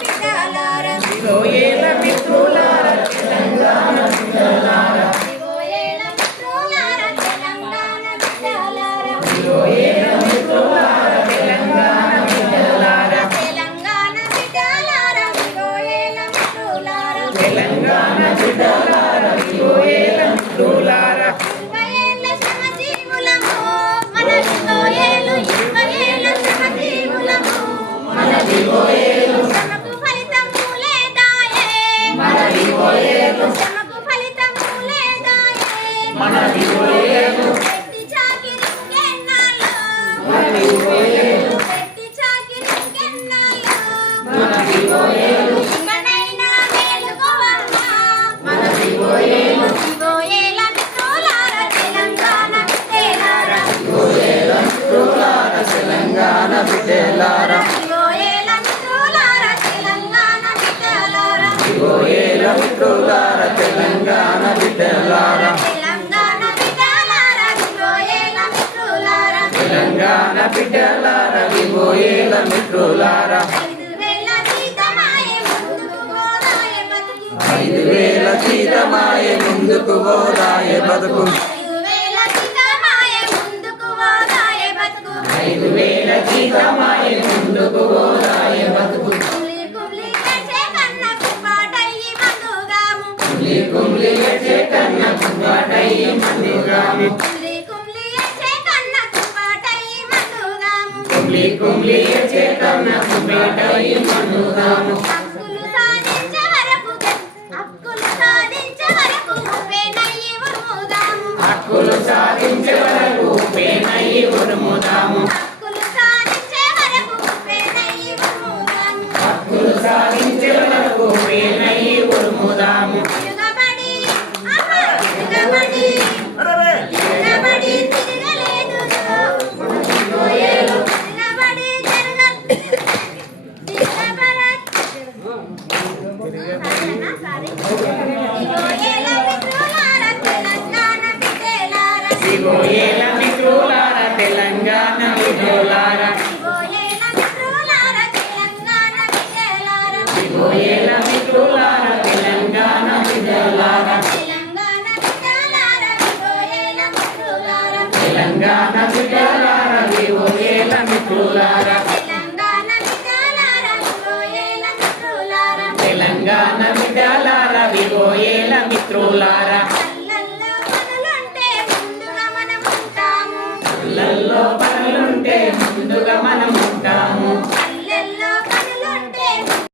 బిడ్డలారా వివోయేల మిత్రులారా తెలంగాణ బిడ్డలారా వివోయేల మిత్రులారా తెలంగాణ బిడ్డలారా వివోయేల మిత్రులారా తెలంగాణ బిడ్డలారా తెలంగాణ బిడ్డలారా వివోయేల మిత్రులారా తెలంగాణ బిడ్డలారా వివోయేల మిత్రులారా 20 ఏళ్ల శ్రమజీవులము మన వివోయేలు 20 ఏళ్ల శ్రమజీవులము మన వివోయేలు శ్రమకు ఫలితము లేదాయే మన వివోయేలు శ్రమకు ఫలితము లేదాయే మన వివోయేలు పెట్టి చాకిరింకెన్నాళ్ళు మన వివోయేలు పెట్టి చాకిరింకెన్నాళ్ళు మన వివోయేలు ఇకనైనా మేలుకోవమ్మా మన వివోయేలు వివోయేల మిత్రులారా తెలంగాణ బిడ్డలారా వివోయేల మిత్రులారా తెలంగాణ బిడ్డలారా వివోయేల మిత్రులారా తెలంగాణ బిడ్డలారా వివోయేల మిత్రులారా తెలంగాణ బిడ్డలారా తెలంగాణ బిడ్డలారా వివోయేల మిత్రులారా తెలంగాణ బిడ్డలారా వివోయేల మిత్రులారా 5000 జీతమాయే ముందుకు పోదాయే బతుకు 5000 జీతమాయే ముందుకు పోదాయే బతుకు 5000 జీతమాయే ముందుకు పోదాయే బతుకు 5000 జీతమాయే ముందుకు పోదాయే బతుకు కుమ్లి కుమ్లి చేసే కన్నకు పాటయ్యి మందుగాము కుమ్లి కుమ్లి ఎచ్చే కన్నకు పాటయ్యి మందుగాము కుమ్లి కుమ్లి చేసే కన్నకు పాటయ్యి మందుగాము కుమ్లి కుమ్లి ఎచ్చే కన్నకు పాటయ్యి మందుగాము హక్కులు సాధించే వరకు హక్కులు సాధించే వరకు పేనయ్యి ఉరుముదాము హక్కులు సాధించే వరకు పేనయ్యి ఉరుముదాము హక్కులు సాధించే వరకు పేనయ్యి ఉరుముదాము హక్కులు సాధించే వరకు పేనయ్యి ఉరుముదాము తిరగబడి ఆహా తిరగబడి తిరగబడి తిరగలేదు తిరగబడి వివోయేల మిత్రులారా తెలంగాణ బిడ్డలారా వివోయేల మిత్రులారా తెలంగాణ బిడ్డలారా తెలంగాణ బిడ్డలారా వివోయేల మిత్రులారా తెలంగాణ బిడ్డలారా వివోయేల మిత్రులారా